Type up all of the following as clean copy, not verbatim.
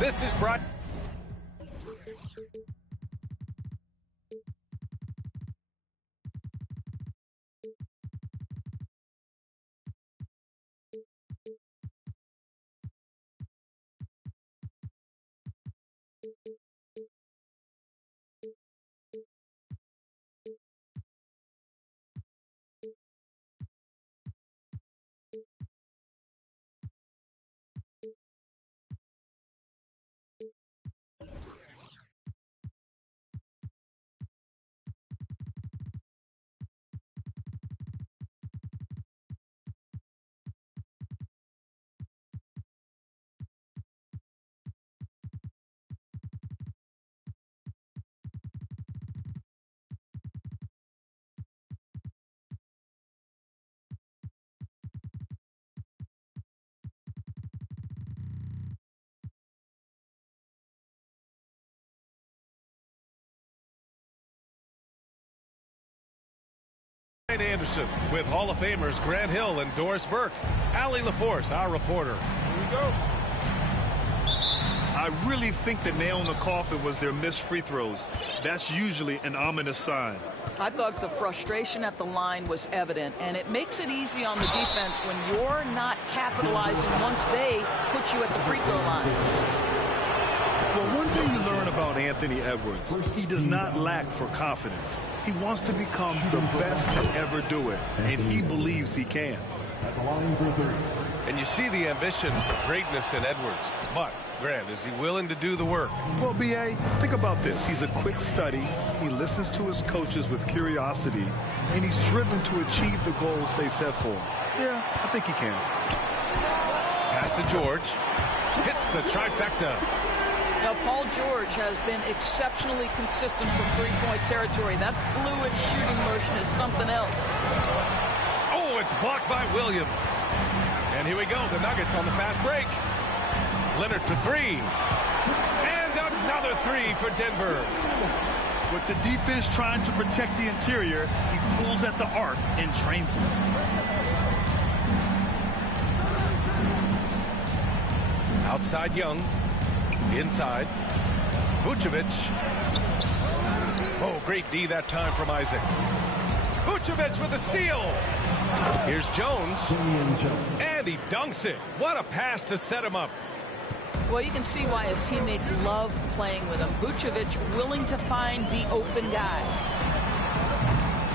This is brought. Anderson with Hall of Famers Grant Hill and Doris Burke. Allie LaForce, our reporter. Here we go. I really think the nail in the coffin was their missed free throws. That's usually an ominous sign. I thought the frustration at the line was evident, and it makes it easy on the defense when you're not capitalizing once they put you at the free throw line. Well, one thing you learn about Anthony Edwards, he does not lack for confidence. He wants to become the best to ever do it, and he believes he can. And you see the ambition for greatness in Edwards. But, Grant, is he willing to do the work? Well, B.A., think about this. He's a quick study. He listens to his coaches with curiosity, and he's driven to achieve the goals they set for him. Yeah, I think he can. Pass to George. Hits the trifecta. Now, Paul George has been exceptionally consistent from three-point territory. That fluid shooting motion is something else. Oh, it's blocked by Williams. And here we go, the Nuggets on the fast break. Leonard for three. And another three for Denver. With the defense trying to protect the interior, he pulls at the arc and drains it. Outside Young. Inside. Vucevic. Oh, great D that time from Isaac. Vucevic with a steal. Here's Jones. And he dunks it. What a pass to set him up. Well, you can see why his teammates love playing with him. Vucevic willing to find the open guy.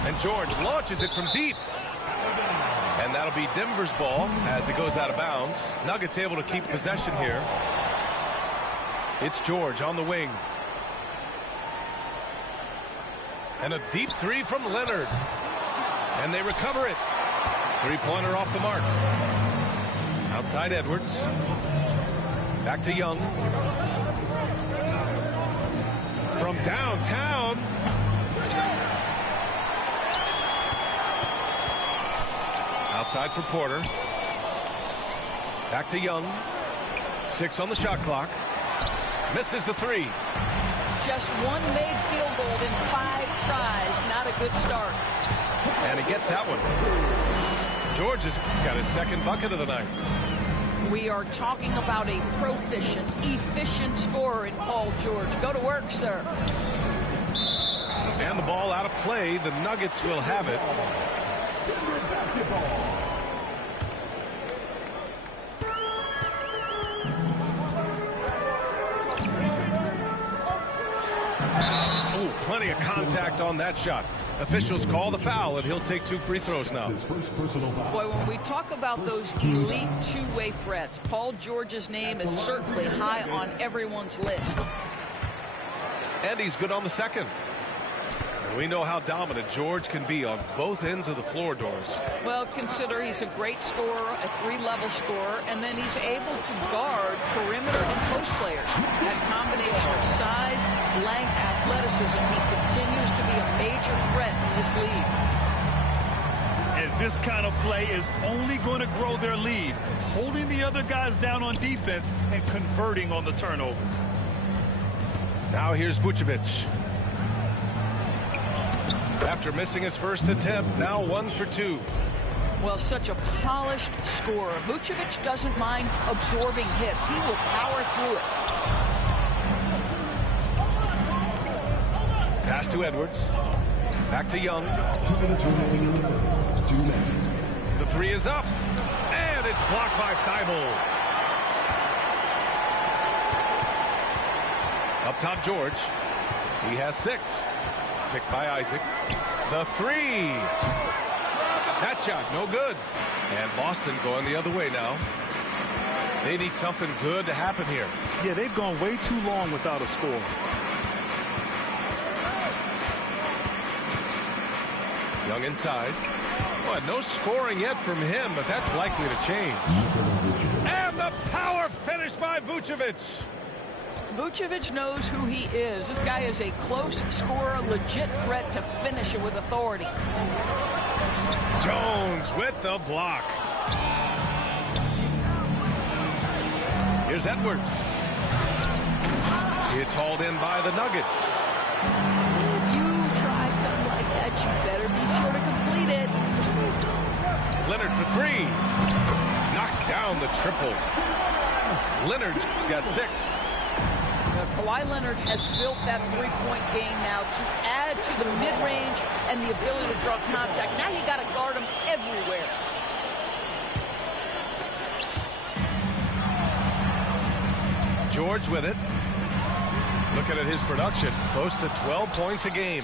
And George launches it from deep. And that'll be Denver's ball as it goes out of bounds. Nuggets able to keep possession here. It's George on the wing. And a deep three from Leonard. And they recover it. Three-pointer off the mark. Outside Edwards. Back to Young. From downtown. Outside for Porter. Back to Young. 6 on the shot clock. Misses the three. Just one made field goal in 5 tries. Not a good start. And he gets that one. George has got his second bucket of the night. We are talking about a proficient, efficient scorer in Paul George. Go to work, sir. And the ball out of play. The Nuggets will have it. Oh, plenty of contact on that shot. Officials call the foul, and he'll take 2 free throws now. Boy, when we talk about those elite two-way threats, Paul George's name is certainly high on everyone's list. And he's good on the second. We know how dominant George can be on both ends of the floor, Doris. Well, consider he's a great scorer, a three-level scorer, and then he's able to guard perimeter and post players. That combination of size, length, athleticism, he continues to be a major threat in this league. And this kind of play is only going to grow their lead, holding the other guys down on defense and converting on the turnover. Now here's Vucevic. After missing his first attempt, now 1 for 2. Well, such a polished scorer. Vucevic doesn't mind absorbing hits. He will power through it. Pass to Edwards. Back to Young. 2 minutes remaining in the first. 2 minutes. The three is up. And it's blocked by Thibault. Up top, George. He has 6. Picked by Isaac. The three. That shot, no good. And Boston going the other way now. They need something good to happen here. Yeah, they've gone way too long without a score. Young inside. Well, no scoring yet from him, but that's likely to change. And the power finish by Vucevic. Vucevic knows who he is. This guy is a close scorer, legit threat to finish it with authority. Jones with the block. Here's Edwards. It's hauled in by the Nuggets. If you try something like that, you better be sure to complete it. Leonard for 3. Knocks down the triple. Leonard's got 6. Kawhi Leonard has built that three-point game now to add to the mid-range and the ability to draw contact. Now you got to guard him everywhere. George with it. Looking at his production, close to 12 points a game.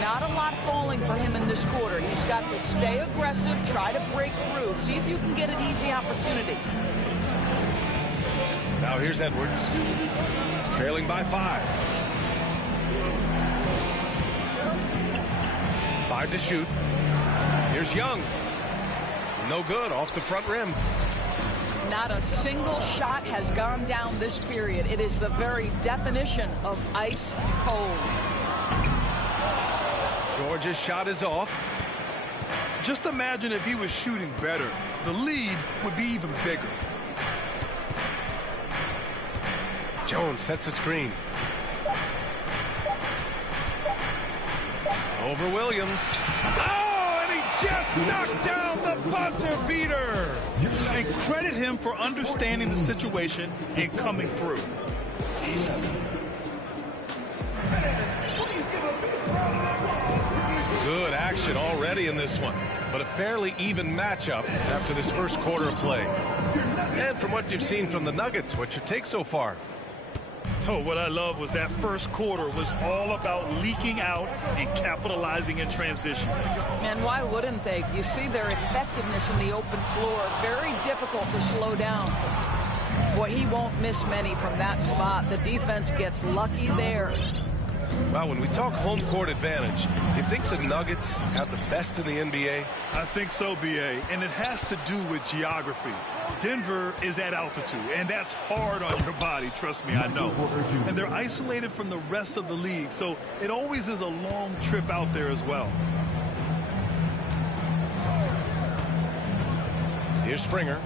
Not a lot falling for him in this quarter. He's got to stay aggressive, try to break through, see if you can get an easy opportunity. Now here's Edwards. Trailing by 5. 5 to shoot. Here's Young. No good, off the front rim. Not a single shot has gone down this period. It is the very definition of ice cold. George's shot is off. Just imagine if he was shooting better. The lead would be even bigger. Jones sets a screen. Over Williams. Oh, and he just knocked down the buzzer beater. And credit him for understanding the situation and coming through. Good action already in this one, but a fairly even matchup after this first quarter of play. And from what you've seen from the Nuggets, what's your take so far? Oh, what I love was that first quarter was all about leaking out and capitalizing in transition. And why wouldn't they? You see their effectiveness in the open floor. Very difficult to slow down. Boy, he won't miss many from that spot. The defense gets lucky there. Well, when we talk home court advantage, you think the Nuggets have the best in the NBA? I think so, B.A., and it has to do with geography. Denver is at altitude, and that's hard on your body, trust me, I know. And they're isolated from the rest of the league, so it always is a long trip out there as well. Here's Springer,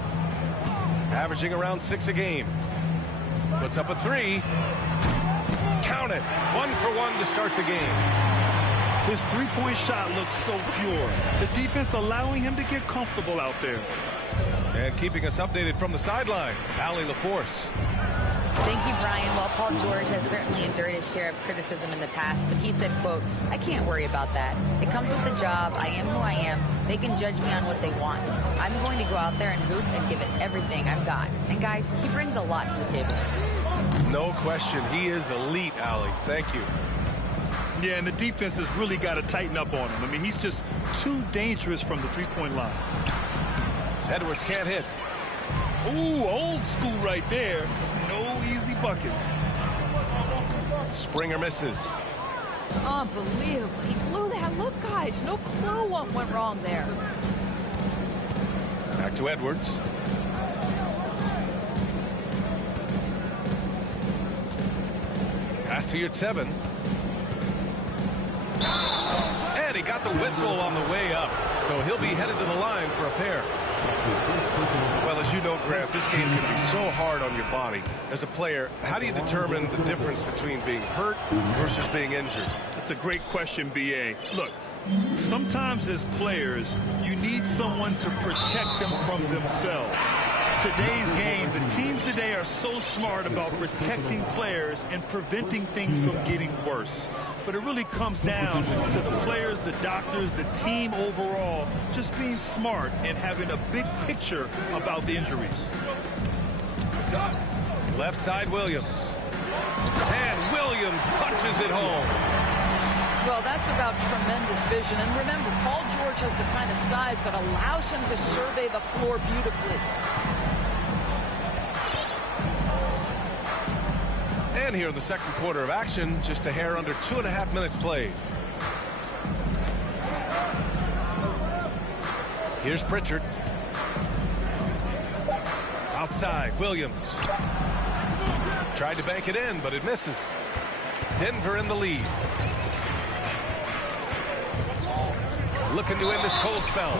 averaging around 6 a game. Puts up a 3. Count it. 1 for 1 to start the game. His three-point shot looks so pure. The defense allowing him to get comfortable out there. And keeping us updated from the sideline, Allie LaForce. Thank you, Brian. Well, Paul George has certainly endured his share of criticism in the past, but he said, quote, "I can't worry about that. It comes with the job. I am who I am. They can judge me on what they want. I'm going to go out there and hoop and give it everything I've got." And guys, he brings a lot to the table. No question. He is elite, Allie. Thank you. Yeah, and the defense has really got to tighten up on him. I mean, he's just too dangerous from the three-point line. Edwards can't hit. Ooh, old school right there. No easy buckets. Springer misses. Unbelievable. He blew that. Look, guys, no clue what went wrong there. Back to Edwards. Pass to Yurtseven. And he got the whistle on the way up. So he'll be headed to the line for a pair. Well, as you know, Grant, this game can be so hard on your body. As a player, how do you determine the difference between being hurt versus being injured? That's a great question, B.A. Look, sometimes as players, you need someone to protect them from themselves. Today's game, the teams today are so smart about protecting players and preventing things from getting worse. But it really comes down to the players, the doctors, the team overall, just being smart and having a big picture about the injuries. Left side, Williams. And Williams punches it home. Well, that's about tremendous vision. And remember, Paul George has the kind of size that allows him to survey the floor beautifully. And here in the second quarter of action, just a hair under 2.5 minutes played. Here's Pritchard. Outside, Williams. Tried to bank it in, but it misses. Denver in the lead. Looking to end this cold spell.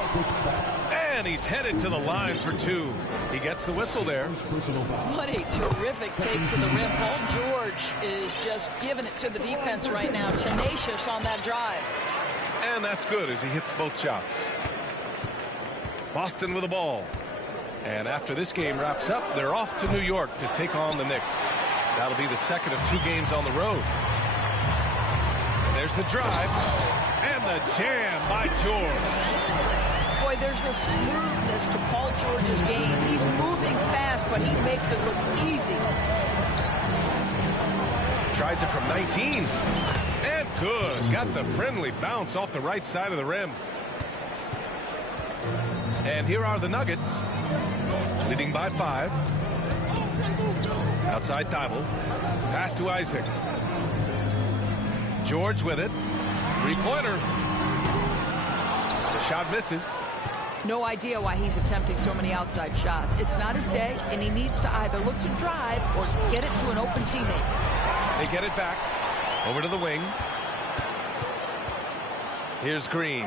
And he's headed to the line for two. He gets the whistle there. What a terrific take to the rim. Paul George is just giving it to the defense right now. Tenacious on that drive. And that's good as he hits both shots. Boston with the ball. And after this game wraps up, they're off to New York to take on the Knicks. That'll be the second of 2 games on the road. And there's the drive. And the jam by George. Boy, there's a smoothness to Paul George's game. He's moving fast, but he makes it look easy. Tries it from 19. And good. Got the friendly bounce off the right side of the rim. And here are the Nuggets, leading by 5. Outside Thibault. Pass to Isaac. George with it. Three-pointer. The shot misses. No idea why he's attempting so many outside shots. It's not his day, and he needs to either look to drive or get it to an open teammate. They get it back. Over to the wing. Here's Green.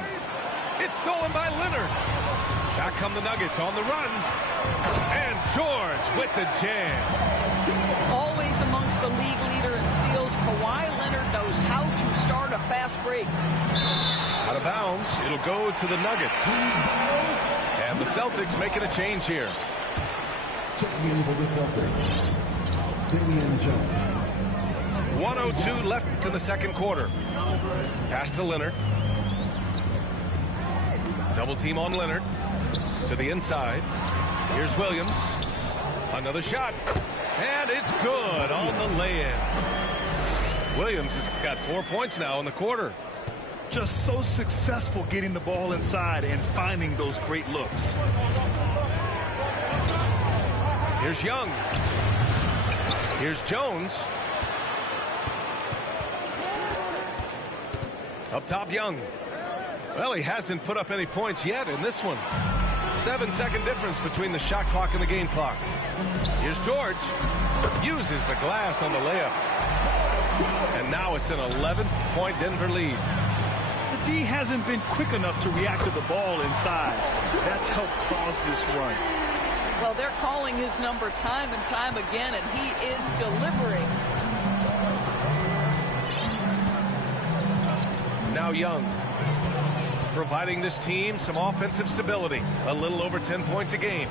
It's stolen by Leonard. Back come the Nuggets on the run. And George with the jam. Always amongst the league leader in steals, Kawhi Leonard knows how to start a fast break. Out of bounds. It'll go to the Nuggets. And the Celtics making a change here. Checking in for the Celtics, Damian Jones. 1:02 left in the second quarter. Pass to Leonard. Double team on Leonard. To the inside. Here's Williams. Another shot. And it's good on the lay-in. Williams has got 4 points now in the quarter. Just so successful getting the ball inside and finding those great looks. Here's Young. Here's Jones. Up top, Young. Well, he hasn't put up any points yet in this one. 7-second difference between the shot clock and the game clock. Here's George. Uses the glass on the layup. And now it's an 11-point Denver lead. The D hasn't been quick enough to react to the ball inside. That's helped cause this run. Well, they're calling his number time and time again, and he is delivering. Now Young, providing this team some offensive stability. A little over 10 points a game.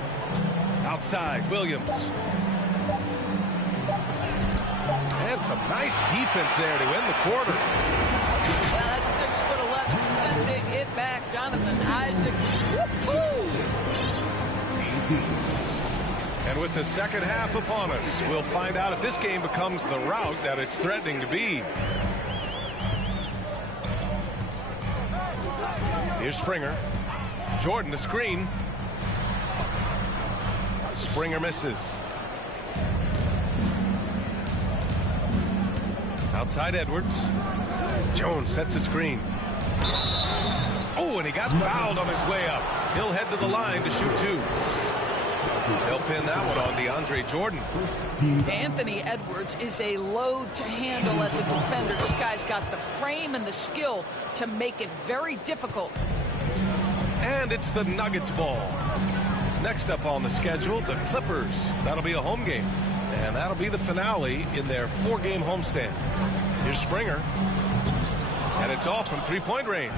Outside, Williams. And some nice defense there to end the quarter. Well, that's 6'11", sending it back. Jonathan Isaac. Woo-hoo! And with the second half upon us, we'll find out if this game becomes the rout that it's threatening to be. Here's Springer. Jordan the screen. Springer misses. Outside Edwards. Jones sets a screen. Oh, and he got fouled on his way up. He'll head to the line to shoot 2. They'll pin that one on DeAndre Jordan. Anthony Edwards is a load to handle as a defender. This guy's got the frame and the skill to make it very difficult. And it's the Nuggets ball. Next up on the schedule, the Clippers. That'll be a home game. And that'll be the finale in their 4-game homestand. Here's Springer. And it's off from 3-point range.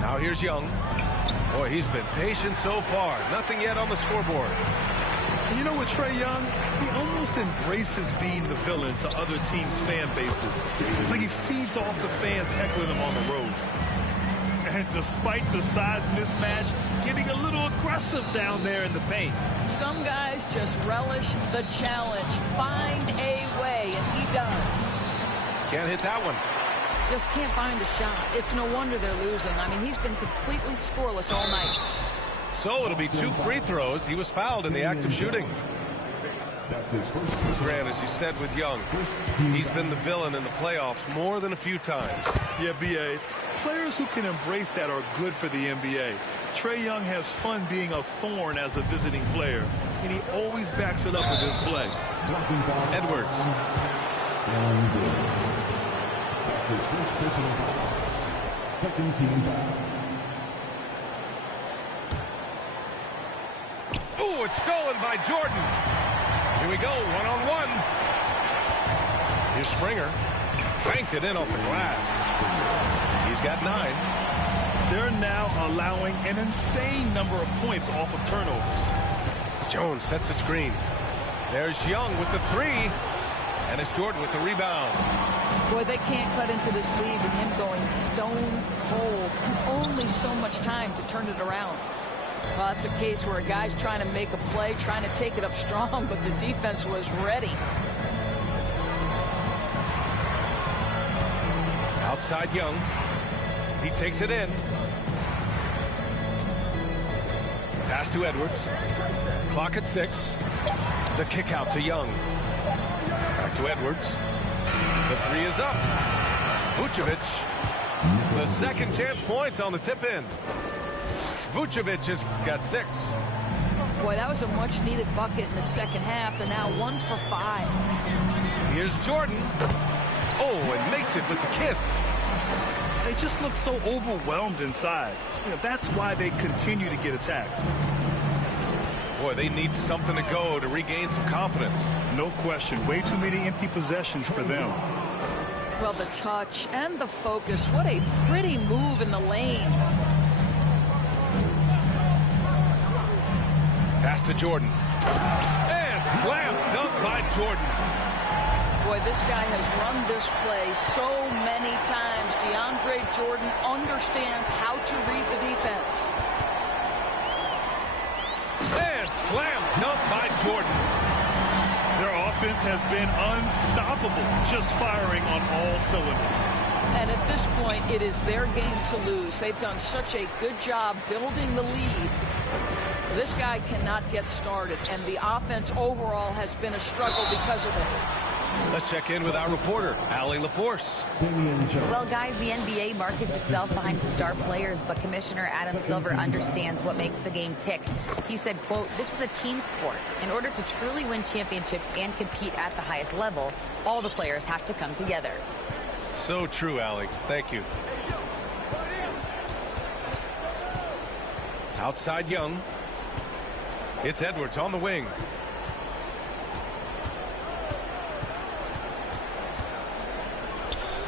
Now here's Young. Boy, he's been patient so far. Nothing yet on the scoreboard. And you know what, Trae Young? He almost embraces being the villain to other teams' fan bases. It's like he feeds off the fans heckling him on the road. And despite the size mismatch, getting a little aggressive down there in the paint. Some guys just relish the challenge. Find a way, and he does. Can't hit that one. Just can't find a shot. It's no wonder they're losing. I mean, he's been completely scoreless all night. So it'll be 2 free throws. He was fouled in the act of shooting. Grant, as you said with Young, he's been the villain in the playoffs more than a few times. Yeah, B.A. Players who can embrace that are good for the NBA. Trae Young has fun being a thorn as a visiting player, and he always backs it up with his play. Edwards. That's his first personal foul. Second team foul. Ooh, it's stolen by Jordan. Here we go, one-on-one. Here's Springer. Banked it in off the glass. He's got 9. They're now allowing an insane number of points off of turnovers. Jones sets a screen. There's Young with the 3. And it's Jordan with the rebound. Boy, they can't cut into this lead with him going stone cold. And only so much time to turn it around. Well, that's a case where a guy's trying to make a play, trying to take it up strong, but the defense was ready. Outside Young. He takes it in. Pass to Edwards. Clock at 6. The kick out to Young. Back to Edwards. The 3 is up. Vucevic. The second chance points on the tip in. Vucevic has got 6. Boy, that was a much-needed bucket in the second half. They're now 1 for 5. Here's Jordan. Oh, and makes it with the kiss. They just look so overwhelmed inside. You know, that's why they continue to get attacked. Boy, they need something to go to regain some confidence. No question. Way too many empty possessions for them. Well, the touch and the focus. What a pretty move in the lane. Pass to Jordan. And slam dunk by Jordan. Boy, this guy has run this play so many times. DeAndre Jordan understands how to read the defense. And slam dunk by Jordan. Their offense has been unstoppable, just firing on all cylinders. And at this point, it is their game to lose. They've done such a good job building the lead. This guy cannot get started, and the offense overall has been a struggle because of it. Let's check in with our reporter, Allie LaForce. Well, guys, the NBA markets itself behind star players, but Commissioner Adam Silver understands what makes the game tick. He said, quote, "This is a team sport. In order to truly win championships and compete at the highest level, all the players have to come together." So true, Allie. Thank you. Outside Young. It's Edwards on the wing.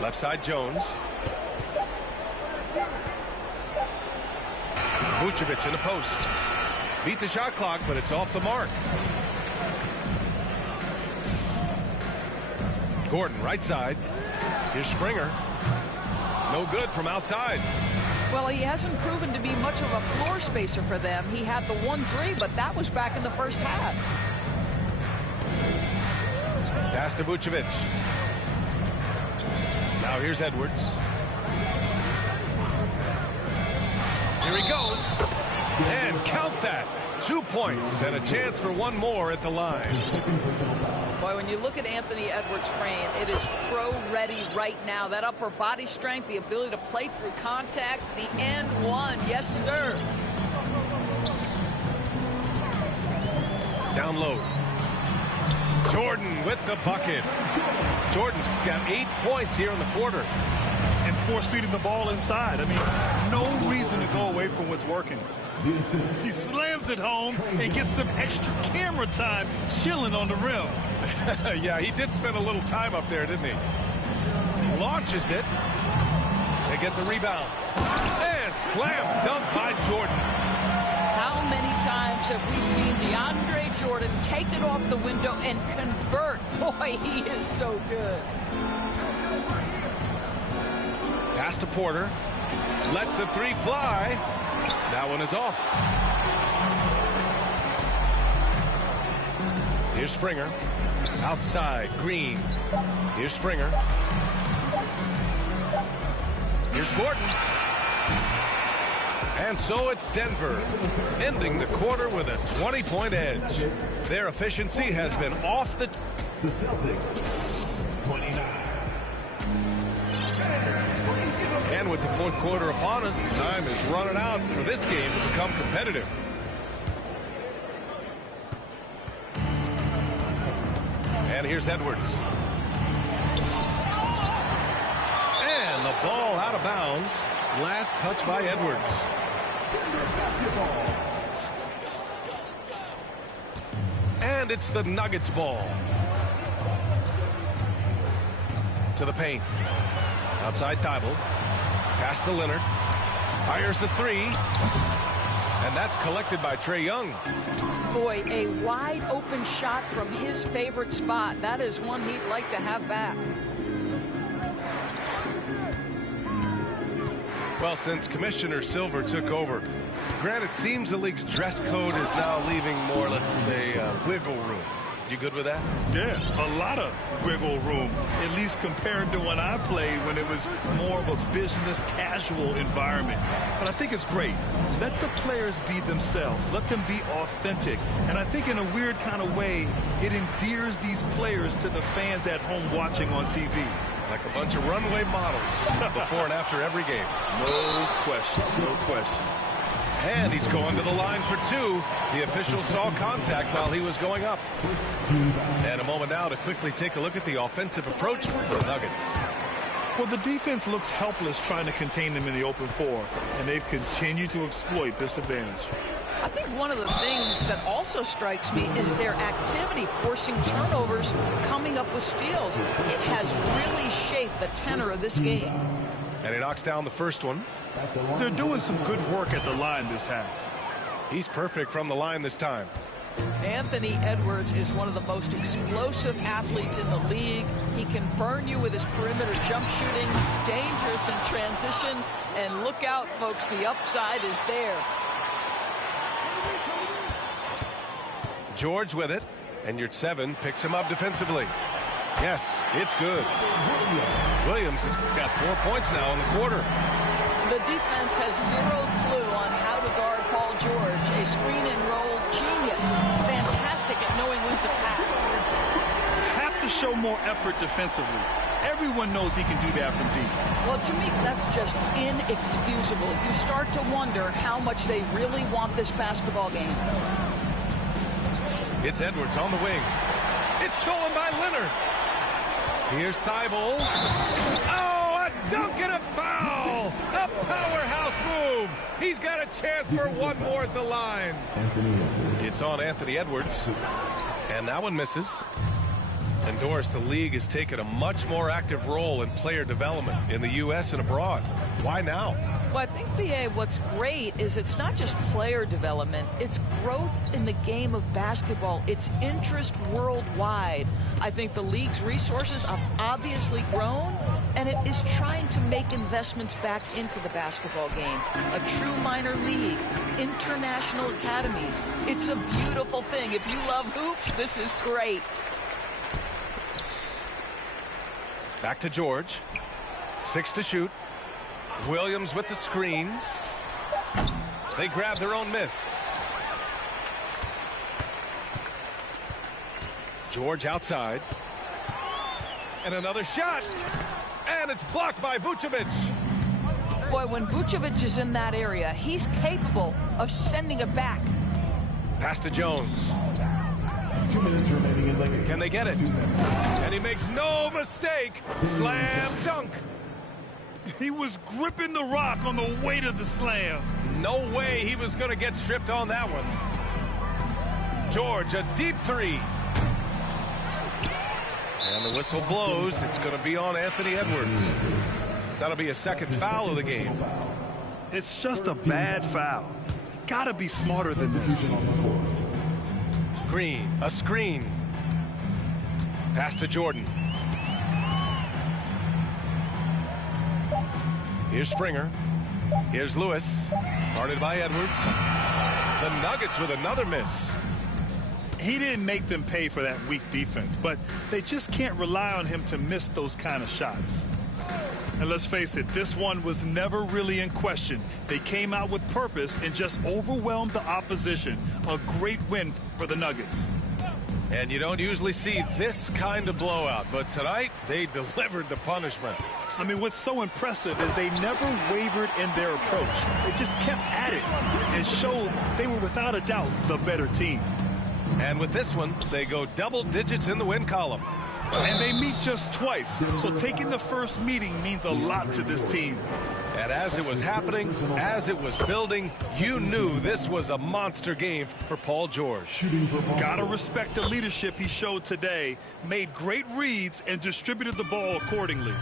Left side Jones. Vucevic in the post. Beat the shot clock, but it's off the mark. Gordon right side. Here's Springer. No good from outside. Well, he hasn't proven to be much of a floor spacer for them. He had the 1-3, but that was back in the first half. Pass to Vucevic. Now here's Edwards. Here he goes. And count that. 2 points and a chance for one more at the line. Boy, when you look at Anthony Edwards' frame, it is pro-ready right now. That upper body strength, the ability to play through contact, the and one. Yes, sir. Down low. Jordan with the bucket. Jordan's got 8 points here in the quarter. And force-feeding the ball inside. I mean, no reason to go away from what's working. He slams it home and gets some extra camera time chilling on the rim. Yeah, he did spend a little time up there, didn't he? Launches it. They get the rebound. And slam dunk by Jordan. How many times have we seen DeAndre Jordan take it off the window and convert? Boy, he is so good. Pass to Porter. Lets the three fly. That one is off. Here's Springer. Outside, Green. Here's Springer. Here's Gordon. And so it's Denver, ending the quarter with a 20-point edge. Their efficiency has been off the... The Celtics, 29. And with the fourth quarter upon us, time is running out for this game to become competitive. And here's Edwards. And the ball out of bounds. Last touch by Edwards. And it's the Nuggets ball. To the paint. Outside Thibault. Pass to Leonard. Fires the three. And that's collected by Trae Young. Boy, a wide open shot from his favorite spot. That is one he'd like to have back. Well, since Commissioner Silver took over, granted, it seems the league's dress code is now leaving more, let's say, wiggle room. You good with that? Yeah, a lot of wiggle room, at least compared to when I played, when it was more of a business casual environment. But I think it's great. Let the players be themselves. Let them be authentic. And I think in a weird kind of way, it endears these players to the fans at home watching on TV. Like a bunch of runway models before and after every game. No question, no question. And he's going to the line for two. The official saw contact while he was going up. And a moment now to quickly take a look at the offensive approach for the Nuggets. Well, the defense looks helpless trying to contain them in the open floor, and they've continued to exploit this advantage. I think one of the things that also strikes me is their activity, forcing turnovers, coming up with steals. It has really shaped the tenor of this game. And he knocks down the first one. They're doing some good work at the line this half. He's perfect from the line this time. Anthony Edwards is one of the most explosive athletes in the league. He can burn you with his perimeter jump shooting. He's dangerous in transition. And look out, folks, the upside is there. George with it, and your 7 picks him up defensively. Yes, it's good. Williams has got 4 points now in the quarter. The defense has zero clue on how to guard Paul George. A screen and roll genius. Fantastic at knowing when to pass. Have to show more effort defensively. Everyone knows he can do that from deep. Well, to me, that's just inexcusable. You start to wonder how much they really want this basketball game. It's Edwards on the wing. It's stolen by Leonard. Here's Thibault. Oh, a dunk and a foul. A powerhouse move. He's got a chance for one more at the line. It's on Anthony Edwards. And that one misses. And Doris, the league has taken a much more active role in player development in the U.S. and abroad. Why now? Well, I think, B.A., what's great is it's not just player development. It's growth in the game of basketball. It's interest worldwide. I think the league's resources have obviously grown, and it is trying to make investments back into the basketball game. A true minor league, international academies. It's a beautiful thing. If you love hoops, this is great. Back to George. 6 to shoot. Williams with the screen. They grab their own miss. George outside. And another shot. And it's blocked by Vucevic. Boy, when Vucevic is in that area, he's capable of sending it back. Pass to Jones. 2 minutes remaining in the game. Can they get it? And he makes no mistake. Slam dunk. He was gripping the rock on the weight of the slam. No way he was going to get stripped on that one. George, a deep three. And the whistle blows. It's going to be on Anthony Edwards. That'll be a second foul of the game. It's just a bad foul. Gotta be smarter than this. Green, a screen. Pass to Jordan. Here's Springer. Here's Lewis. Guarded by Edwards. The Nuggets with another miss. He didn't make them pay for that weak defense, but they just can't rely on him to miss those kind of shots. And let's face it, this one was never really in question. They came out with purpose and just overwhelmed the opposition. A great win for the Nuggets. And you don't usually see this kind of blowout, but tonight they delivered the punishment. I mean, what's so impressive is they never wavered in their approach. They just kept at it and showed they were without a doubt the better team. And with this one, they go double digits in the win column. And they meet just twice, so taking the first meeting means a lot to this team. And as it was happening, as it was building, you knew this was a monster game for Paul George. Gotta respect the leadership he showed today, made great reads, and distributed the ball accordingly.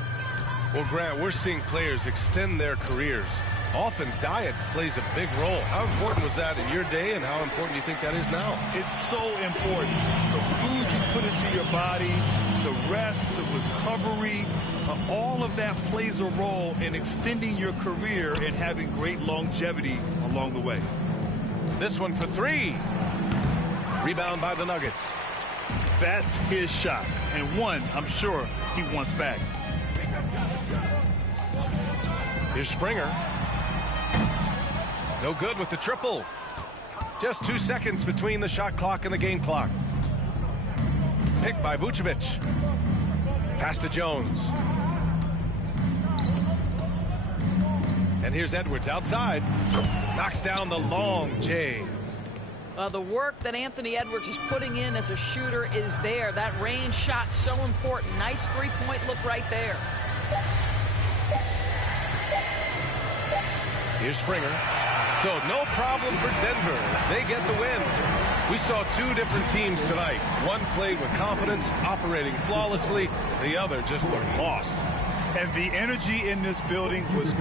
Well, Grant, we're seeing players extend their careers. Often diet plays a big role. How important was that in your day, and how important do you think that is now? It's so important. The food you put into your body, the rest, the recovery, all of that plays a role in extending your career and having great longevity along the way. This one for three. Rebound by the Nuggets. That's his shot, and one I'm sure he wants back. Here's Springer. No good with the triple. Just 2 seconds between the shot clock and the game clock. Picked by Vucevic. Pass to Jones. And here's Edwards outside. Knocks down the long J. The work that Anthony Edwards is putting in as a shooter is there. That range shot so important. Nice three-point look right there. Here's Springer. So no problem for Denver as they get the win. We saw two different teams tonight. One played with confidence, operating flawlessly. The other just looked lost. And the energy in this building was